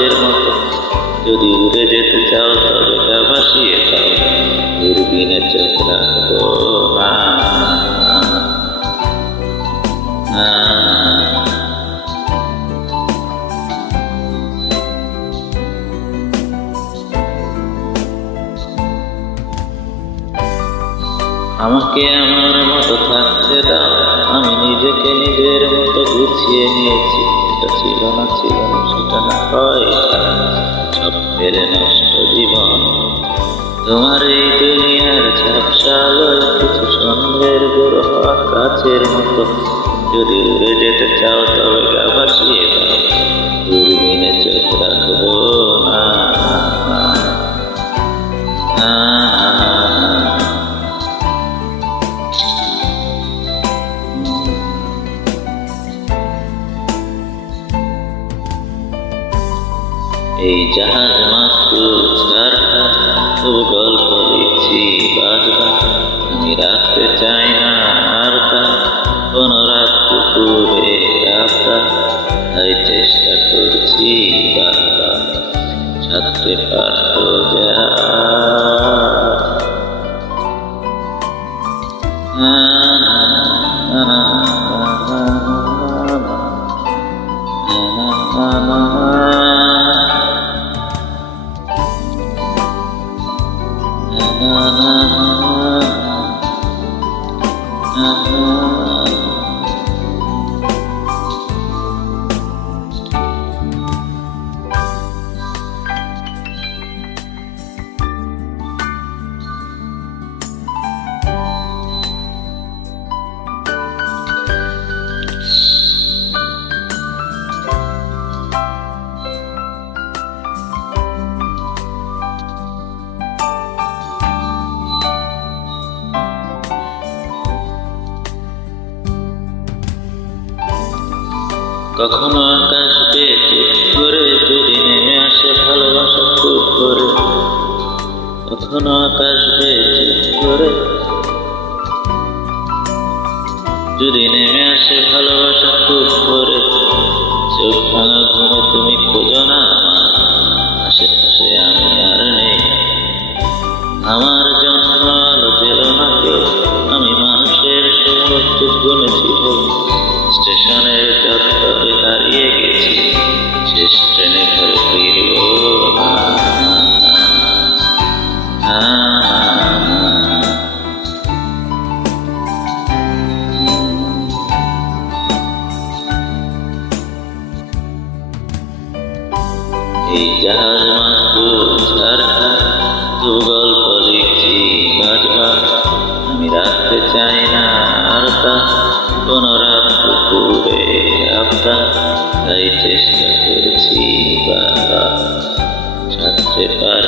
গাছের মতো। যদি উড়ে যেতে চাও তবে গা ভাসিয়ে দাও দূরবীনে চোখ আমাকে আমার মতো থাকতে দাও। আমি নিজেকে নিজের মতো গুছিয়ে নিয়েছি। এটা ছিল না ছিল না, সেটা না, হয় সব ফেলে নষ্ট জীবন। তোমার এই দুনিয়ার ঝাপসালো কিছু সন্ধ্যের গ্রহ কাছের মতো। যদি উড়ে যেতে চাও তবে গা এই জাহাজ মাস্তু ছাড়া তবু গল্প লিখছি বাজবা আমি রাখতে চাই না আর তা কোন রাত দুপুরে রাতটা। তাই চেষ্টা করছি বারবার ছাত্রে পারত যা না, না, না, Música কখনো আকাশ বেয়ে করে যদি নেমে আসে ভালোবাসা খুব করে কখনো আকাশ বেয়ে করে যদি নেমে আসে ভালোবাসা খুব করে চোখ ভাঙা ঘুমে তুমি খোঁজো না। আশেপাশে আমি আর নেই। আমার শেষ ট্রেনে ঘরে। এই জাহাজ মাস্তু ছাড়া তু গল্প লিখছি বাজবা আমি রাখতে চাই না আর তা কোন রাত দুপুরে আপনা তাই চেষ্টা করছি বাবা ছাত্রে পার